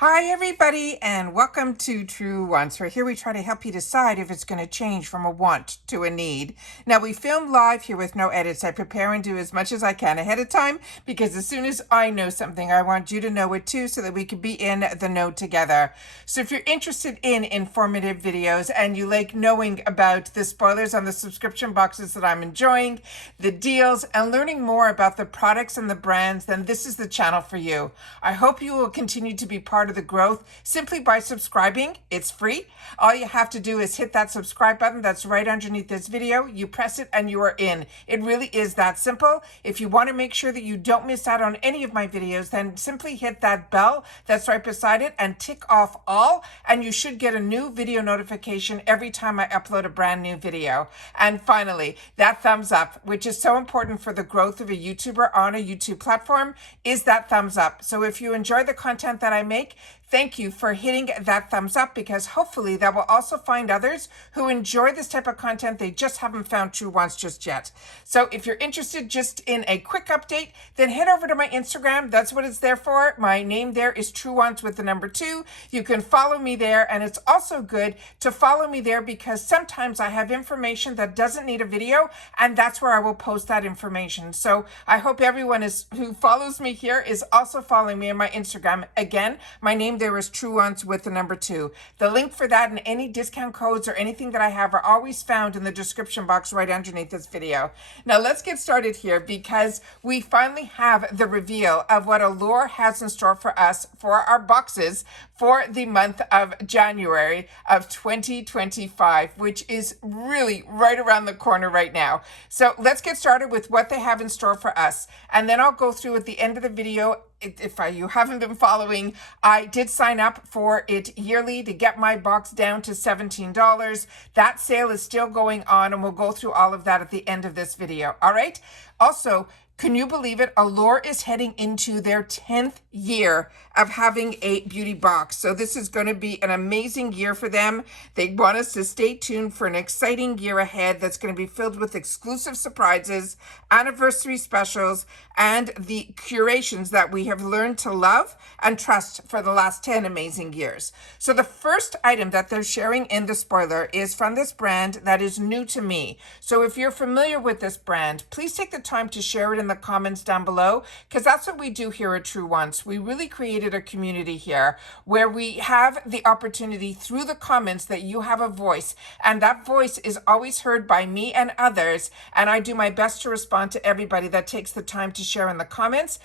Hi everybody and welcome to Truewants, where here we try to help you decide if it's going to change from a want to a need. Now we film live here with no edits. I prepare and do as much as I can ahead of time because as soon as I know something, I want you to know it too so that we can be in the know together. So if you're interested in informative videos and you like knowing about the spoilers on the subscription boxes that I'm enjoying, the deals, and learning more about the products and the brands, then this is the channel for you. I hope you will continue to be part of the growth simply by subscribing. It's free. All you have to do is hit that subscribe button that's right underneath this video. You press it and you are in. It really is that simple. If you want to make sure that you don't miss out on any of my videos, then simply hit that bell that's right beside it and tick off all, and you should get a new video notification every time I upload a brand new video. And finally, that thumbs up, which is so important for the growth of a YouTuber on a YouTube platform, is that thumbs up. So if you enjoy the content that I make, thank you for hitting that thumbs up, because hopefully that will also find others who enjoy this type of content. They just haven't found Truewants just yet. So if you're interested just in a quick update, then head over to my Instagram. That's what it's there for. My name there is Truewants with the number 2. You can follow me there, and it's also good to follow me there because sometimes I have information that doesn't need a video, and that's where I will post that information. So I hope everyone who follows me here is also following me on my Instagram. Again, my name there is Truewants with the number 2. The link for that and any discount codes or anything that I have are always found in the description box right underneath this video. Now let's get started here because we finally have the reveal of what Allure has in store for us for our boxes for the month of January of 2025, which is really right around the corner right now. So let's get started with what they have in store for us. And then I'll go through at the end of the video. If you haven't been following, I did sign up for it yearly to get my box down to $17. That sale is still going on, and we'll go through all of that at the end of this video. All right. Also, can you believe it? Allure is heading into their 10th year of having a beauty box. So this is going to be an amazing year for them. They want us to stay tuned for an exciting year ahead that's going to be filled with exclusive surprises, anniversary specials, and the curations that we have learned to love and trust for the last 10 amazing years. So the first item that they're sharing in the spoiler is from this brand that is new to me. So if you're familiar with this brand, please take the time to share it in the comments down below, because that's what we do here at Truewants. We really created a community here where we have the opportunity through the comments that you have a voice, and that voice is always heard by me and others, and I do my best to respond to everybody that takes the time to share in the comments.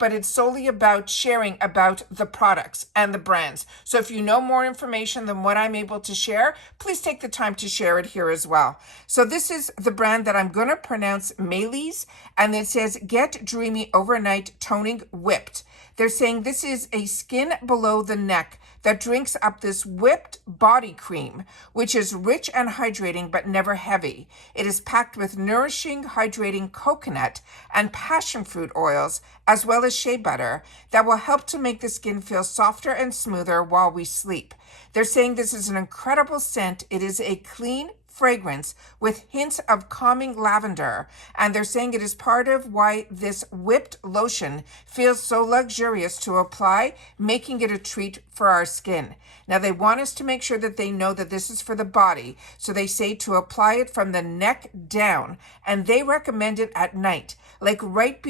But it's solely about sharing about the products and the brands. So if you know more information than what I'm able to share, please take the time to share it here as well. So this is the brand that I'm going to pronounce Maëlys, and it says Get Dreamy Overnight Toning Whipped. They're saying this is a skin below the neck that drinks up this whipped body cream, which is rich and hydrating but never heavy. It is packed with nourishing, hydrating coconut and passion fruit oils, as well as shea butter, that will help to make the skin feel softer and smoother while we sleep. They're saying this is an incredible scent. It is a clean fragrance with hints of calming lavender, and they're saying it is part of why this whipped lotion feels so luxurious to apply, making it a treat for our skin. Now they want us to make sure that they know that this is for the body, so they say to apply it from the neck down, and they recommend it at night, like right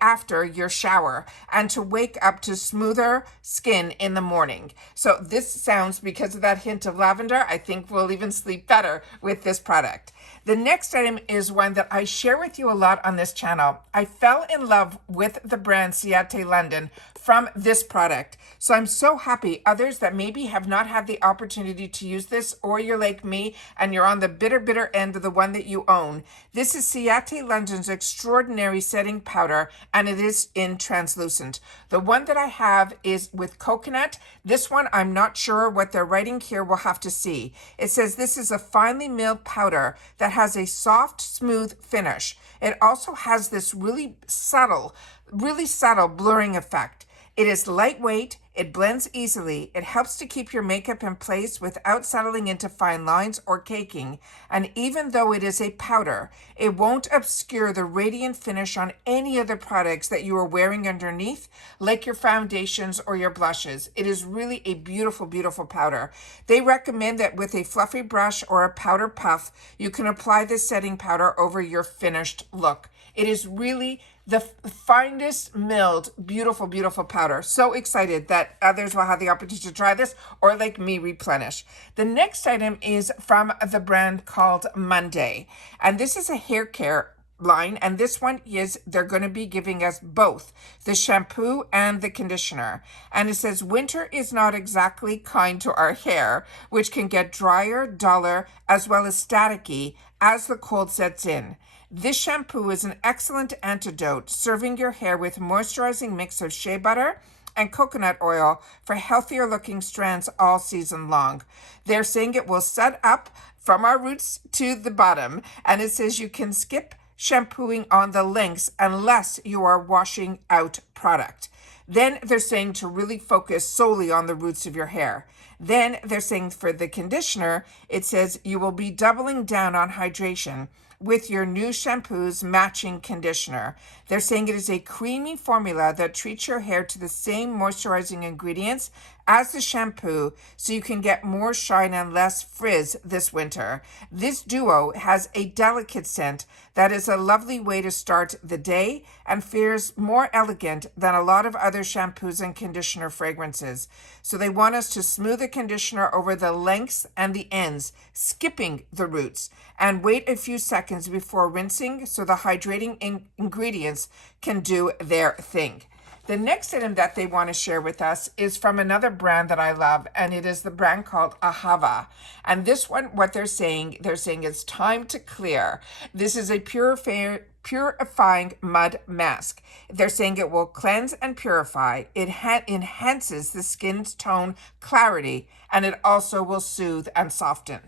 after your shower, and to wake up to smoother skin in the morning. So this sounds, because of that hint of lavender, I think we'll even sleep better with this product. The next item is one that I share with you a lot on this channel. I fell in love with the brand Ciaté London from this product. So I'm so happy others that maybe have not had the opportunity to use this, or you're like me and you're on the bitter end of the one that you own. This is Ciaté London's extraordinary setting powder, and it is in translucent. The one that I have is with coconut. This one, I'm not sure what they're writing here. We'll have to see. It says this is a finely milled powder that has a soft, smooth finish. It also has this really subtle blurring effect. It is lightweight, it blends easily, it helps to keep your makeup in place without settling into fine lines or caking, and even though it is a powder, it won't obscure the radiant finish on any of the products that you are wearing underneath, like your foundations or your blushes. It is really a beautiful, beautiful powder. They recommend that with a fluffy brush or a powder puff, you can apply this setting powder over your finished look. It is really the finest milled, beautiful, beautiful powder. So excited that others will have the opportunity to try this or like me replenish. The next item is from the brand called Monday. And this is a hair care line, and this one is they're going to be giving us both the shampoo and the conditioner. And it says winter is not exactly kind to our hair, which can get drier, duller, as well as staticky as the cold sets in. This shampoo is an excellent antidote, serving your hair with moisturizing mix of shea butter and coconut oil for healthier looking strands all season long. They're saying it will set up from our roots to the bottom, and it says you can skip shampooing on the lengths unless you are washing out product. Then they're saying to really focus solely on the roots of your hair. Then they're saying for the conditioner, it says you will be doubling down on hydration with your new shampoo's matching conditioner. They're saying it is a creamy formula that treats your hair to the same moisturizing ingredients as the shampoo, so you can get more shine and less frizz this winter. This duo has a delicate scent that is a lovely way to start the day and feels more elegant than a lot of other shampoos and conditioner fragrances. So they want us to smooth the conditioner over the lengths and the ends, skipping the roots, and wait a few seconds before rinsing so the hydrating ingredients can do their thing. The next item that they want to share with us is from another brand that I love, and it is the brand called Ahava. And this one, what they're saying it's time to clear. This is a purifying mud mask. They're saying it will cleanse and purify. It enhances the skin's tone clarity, and it also will soothe and soften.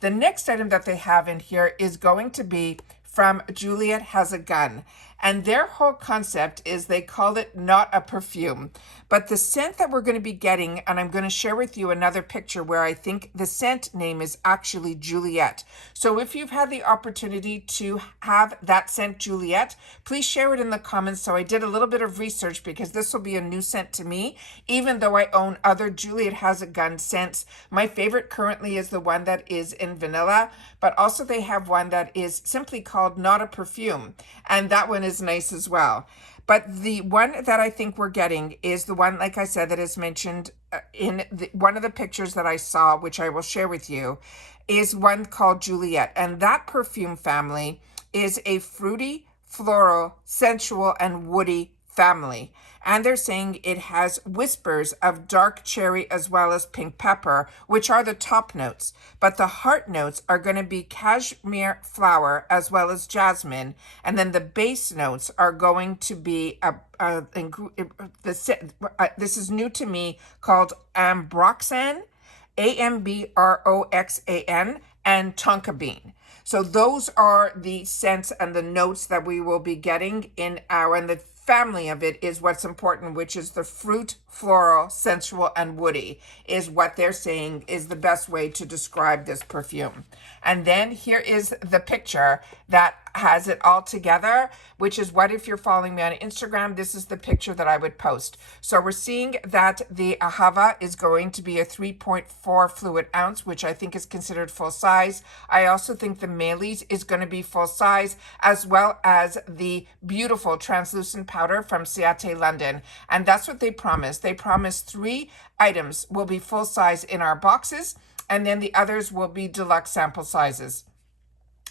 The next item that they have in here is going to be from Juliette Has a Gun. And their whole concept is they call it not a perfume. But the scent that we're going to be getting, and I'm going to share with you another picture where I think the scent name is actually Juliette. So if you've had the opportunity to have that scent Juliette, please share it in the comments. So I did a little bit of research because this will be a new scent to me, even though I own other Juliette Has a Gun scents. My favorite currently is the one that is in vanilla, but also they have one that is simply called Not a Perfume. And that one is nice as well. But the one that I think we're getting is the one, like I said, that is mentioned in one of the pictures that I saw, which I will share with you, is one called Juliette. And that perfume family is a fruity, floral, sensual, and woody family. And they're saying it has whispers of dark cherry as well as pink pepper, which are the top notes. But the heart notes are going to be cashmere flower as well as jasmine. And then the base notes are going to be this is new to me, called Ambroxan, Ambroxan, and tonka bean. So those are the scents and the notes that we will be getting in our, and the family of it is what's important, which is the fruit, floral, sensual, and woody is what they're saying is the best way to describe this perfume. And then here is the picture that has it all together, which is what, if you're following me on Instagram, this is the picture that I would post. So we're seeing that the Ahava is going to be a 3.4 fluid ounce, which I think is considered full size. I also think the Maëlys is going to be full size, as well as the beautiful translucent powder from Ciaté London. And that's what they promised. They promised 3 items will be full size in our boxes, and then the others will be deluxe sample sizes.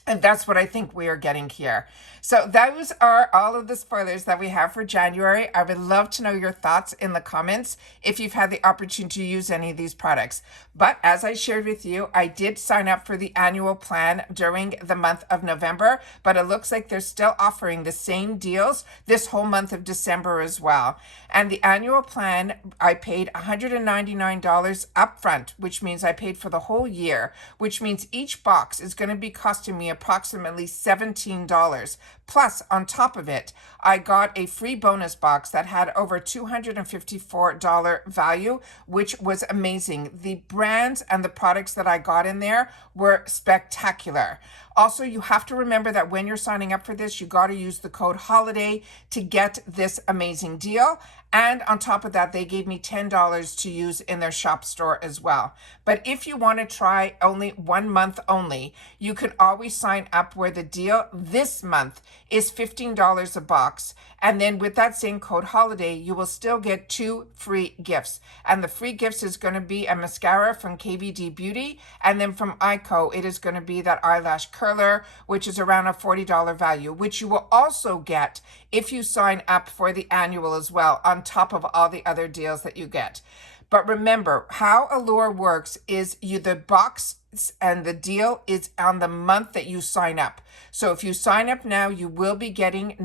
And that's what I think we are getting here. So those are all of the spoilers that we have for January. I would love to know your thoughts in the comments if you've had the opportunity to use any of these products. But as I shared with you, I did sign up for the annual plan during the month of November, but it looks like they're still offering the same deals this whole month of December as well. And the annual plan, I paid $199 upfront, which means I paid for the whole year, which means each box is going to be costing me approximately $17. Plus, on top of it, I got a free bonus box that had over $254 value, which was amazing. The brands and the products that I got in there were spectacular. Also, you have to remember that when you're signing up for this, you got to use the code HOLIDAY to get this amazing deal. And on top of that, they gave me $10 to use in their shop store as well. But if you want to try only 1 month only, you can always sign up where the deal this month is $15 a box. And then with that same code HOLIDAY, you will still get 2 free gifts. And the free gifts is going to be a mascara from KVD Beauty. And then from ICO, it is going to be that eyelash curler, which is around a $40 value, which you will also get if you sign up for the annual as well, on top of all the other deals that you get. But remember, how Allure works is the box and the deal is on the month that you sign up. So if you sign up now, you will be getting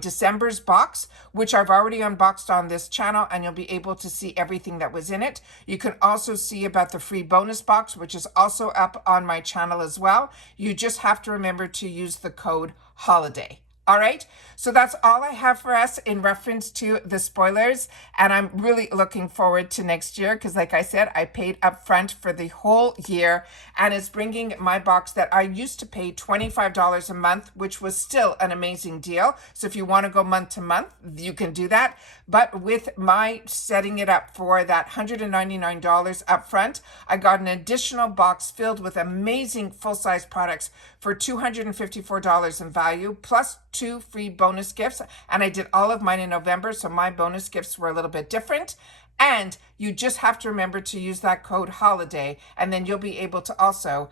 December's box, which I've already unboxed on this channel, and you'll be able to see everything that was in it. You can also see about the free bonus box, which is also up on my channel as well. You just have to remember to use the code HOLIDAY. All right, so that's all I have for us in reference to the spoilers, and I'm really looking forward to next year because, like I said, I paid up front for the whole year, and it's bringing my box that I used to pay $25 a month, which was still an amazing deal. So if you want to go month to month, you can do that. But with my setting it up for that $199 up front, I got an additional box filled with amazing full-size products for $254 in value, plus 2 free bonus gifts. And I did all of mine in November, so my bonus gifts were a little bit different. And you just have to remember to use that code HOLIDAY, and then you'll be able to also,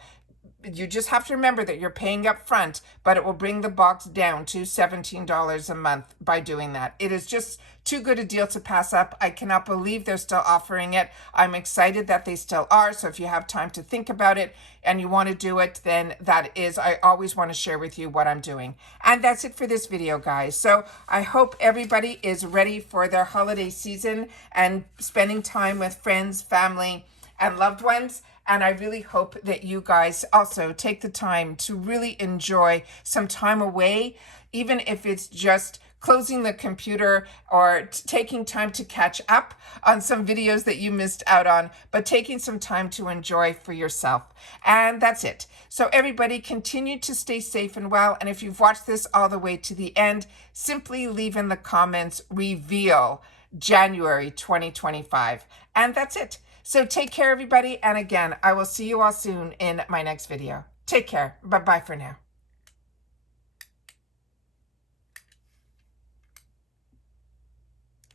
you just have to remember that you're paying up front, but it will bring the box down to $17 a month by doing that. It is just too good a deal to pass up. I cannot believe they're still offering it. I'm excited that they still are. So if you have time to think about it and you want to do it, then I always want to share with you what I'm doing. And that's it for this video, guys. So I hope everybody is ready for their holiday season and spending time with friends, family, and loved ones. And I really hope that you guys also take the time to really enjoy some time away, even if it's just closing the computer or taking time to catch up on some videos that you missed out on, but taking some time to enjoy for yourself. And that's it. So everybody continue to stay safe and well. And if you've watched this all the way to the end, simply leave in the comments, reveal January 2025. And that's it. So take care, everybody. And again, I will see you all soon in my next video. Take care. Bye-bye for now.